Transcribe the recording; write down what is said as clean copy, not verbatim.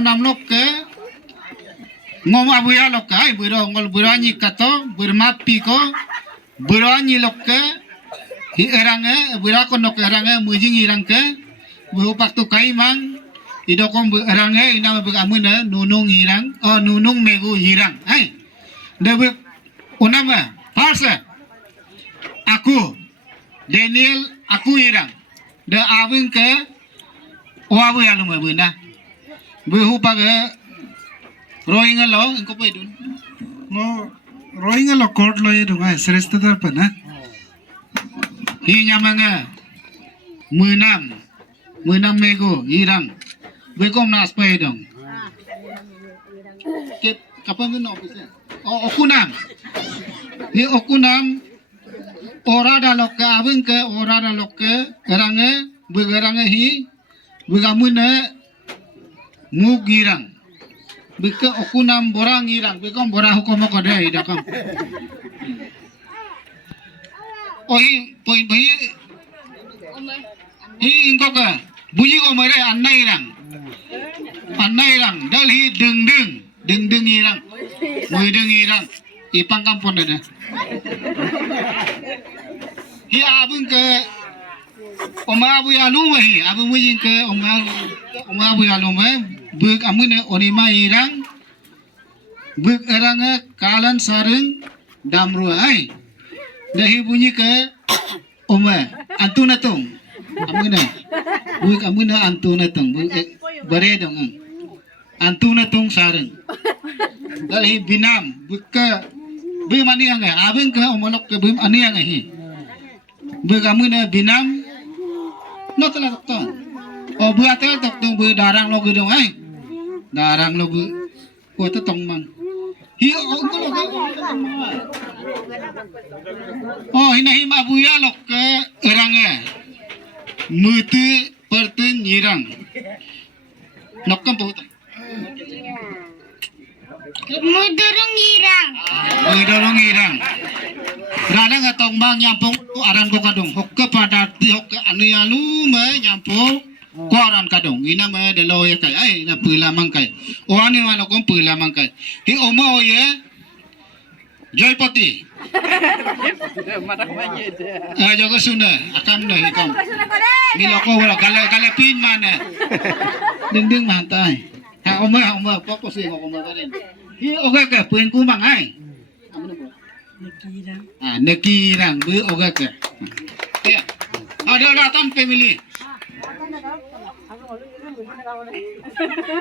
nam lok ke ngom abuya lok ai buro ngol burani kato burmapi ko burani lok ke hi erange bura ko nok erange mujing irang ke bu paktu kai mang idokom bu erange ina bu amuna nunung irang nunung megu irang ai debu unama parsa aku Daniel aku irang de awing ke wabu ya lume buna bu paga roing lo engko pe dun ngo roing lo court lo ye dunga srestadar pana hi nyamanga munam mego irang bekom nas pe dong ke kapan no pese okunam hi okunam ora dalok ke awing ke ora dalok ke erange begerange hi begamuna mugirang beke okunam borang irang bekom borah hukum ko de idakam oi poin bai hi ingko ka bunyi ko mere annai irang dal hi deng irang mudeng irang ipang kampon ada hi abung ke oma abu alu hi abu mujing ke oma abu alu buk amune onima irang buk eranga kalan sareng damru ai dahi bunyi ke oma antunatung amune buk amune antunatung buk bare dong antunatung sareng dahi binam buk ke bim ani angai abeng ke omolok ke bim ani angai hi buk amune binam notla tong bu atel tong bu darang lo gedong ai darang lo bu ko ta tong man hi ko lo hina hi ma buya lok ke erange mutu perten nyirang nokam po mudurung irang radang atong bang nyampung aran ko kadong hokke padati hokke anu alu me nyampung koran kadong ina me de lo ya kai ai na pula mangkai o ani wala ko pula mangkai hi omo ye joypati jogo suna akan na ikam niloko wala kala pin mana ding mantai ha omo pokok sing omo karen hi oga ka puen ku mang ai nekirang bu oga ka ya ada ratan family